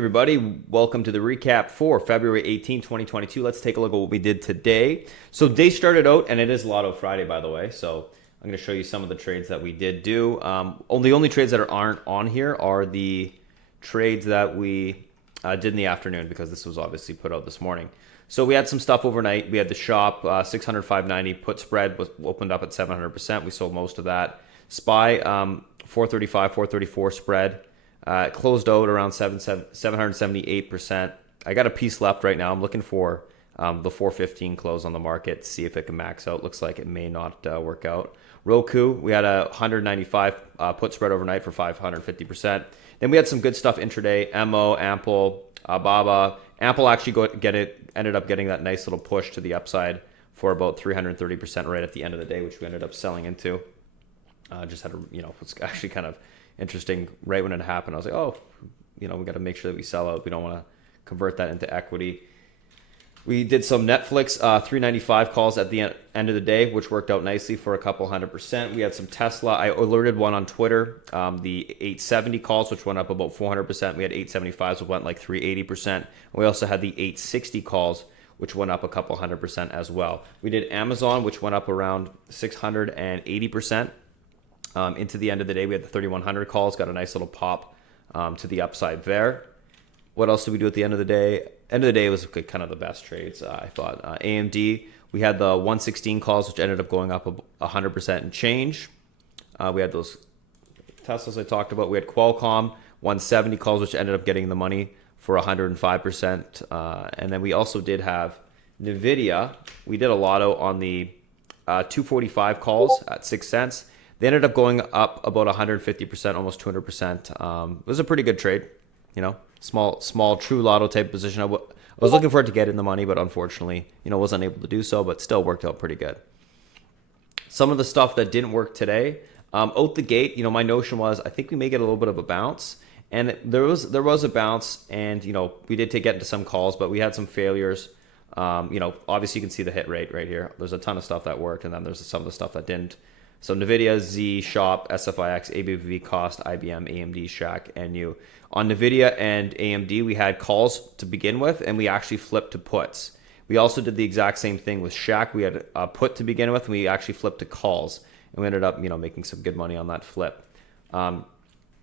Everybody, welcome to the recap for February 18, 2022. Let's take a look at what we did today. So day started out, and it is Lotto Friday, by the way. So I'm going to show you some of the trades that we did do. The only trades that aren't on here are the trades that we did in the afternoon, because this was obviously put out this morning. So we had some stuff overnight. We had the shop 600, 590 put spread was opened up at 700%. We sold most of that. SPY 435, 434 spread. It closed out around 778%. I got a piece left right now. I'm looking for the 415 close on the market, see if it can max out. Looks like it may not work out. Roku, we had a 195 put spread overnight for 550%. Then we had some good stuff intraday. MO, Ample, Baba. Ample actually ended up getting that nice little push to the upside for about 330% right at the end of the day, which we ended up selling into. Just had it's actually kind of interesting. Right when it happened, I was like, oh, we got to make sure that we sell out. We don't want to convert that into equity. We did some Netflix 395 calls at the end of the day, which worked out nicely for a couple 100%. We had some Tesla. I alerted one on Twitter, the 870 calls, which went up about 400%. We had 875s, which went like 380%. We also had the 860 calls, which went up a couple 100% as well. We did Amazon, which went up around 680%. Into the end of the day, we had the 3100 calls, got a nice little pop to the upside there. What else did we do at the end of the day? End of the day was kind of the best trades, I thought. AMD, we had the 116 calls, which ended up going up 100% and change. We had those Teslas I talked about. We had Qualcomm 170 calls, which ended up getting the money for 105%. And then we also did have NVIDIA. We did a lotto on the 245 calls at 6 cents. They ended up going up about 150%, almost 200%. It was a pretty good trade, small true lotto type position. I was looking for it to get in the money, but unfortunately, wasn't able to do so, but still worked out pretty good. Some of the stuff that didn't work today, out the gate, my notion was I think we may get a little bit of a bounce, and there was a bounce, and we did get into some calls, but we had some failures. Obviously you can see the hit rate right here. There's a ton of stuff that worked, and then there's some of the stuff that didn't. So NVIDIA, Z, Shop, SFIX, ABV, Cost, IBM, AMD, Shack, NU. On NVIDIA and AMD, we had calls to begin with, and we actually flipped to puts. We also did the exact same thing with Shack. We had a put to begin with, and we actually flipped to calls. And we ended up, making some good money on that flip. Other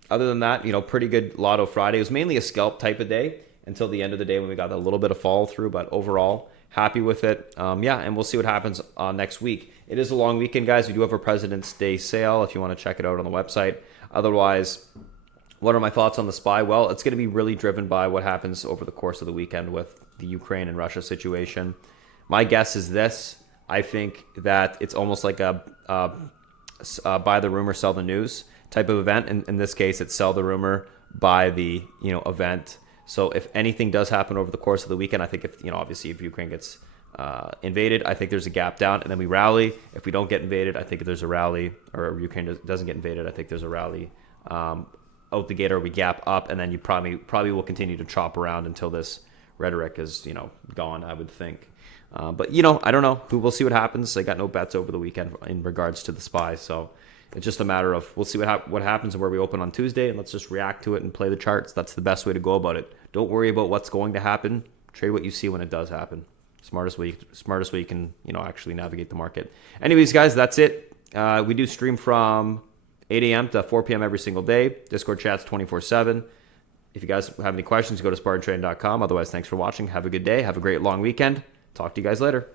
than that, pretty good Lotto Friday. It was mainly a scalp type of day until the end of the day when we got a little bit of follow through, but overall, happy with it. And we'll see what happens next week. It is a long weekend, guys. We do have a President's Day sale if you want to check it out on the website. Otherwise, what are my thoughts on the SPY? Well, it's going to be really driven by what happens over the course of the weekend with the Ukraine and Russia situation. My guess is this. I think that it's almost like a buy the rumor, sell the news type of event. In this case, it's sell the rumor, buy the event. So if anything does happen over the course of the weekend, I think obviously if Ukraine gets invaded, I think there's a gap down, and then we rally. If we don't get invaded, I think there's a rally, or Ukraine doesn't get invaded, I think there's a rally out the gate, or we gap up, and then you probably will continue to chop around until this rhetoric is gone, I would think. But I don't know. We'll see what happens. I got no bets over the weekend in regards to the SPY, so it's just a matter of we'll see what happens and where we open on Tuesday, and let's just react to it and play the charts. That's the best way to go about it. Don't worry about what's going to happen. Trade what you see when it does happen. Smartest way you can actually navigate the market. Anyways, guys, that's it. We do stream from 8 a.m. to 4 p.m. every single day. Discord chats 24/7. If you guys have any questions, go to SpartanTrading.com. Otherwise, thanks for watching. Have a good day. Have a great long weekend. Talk to you guys later.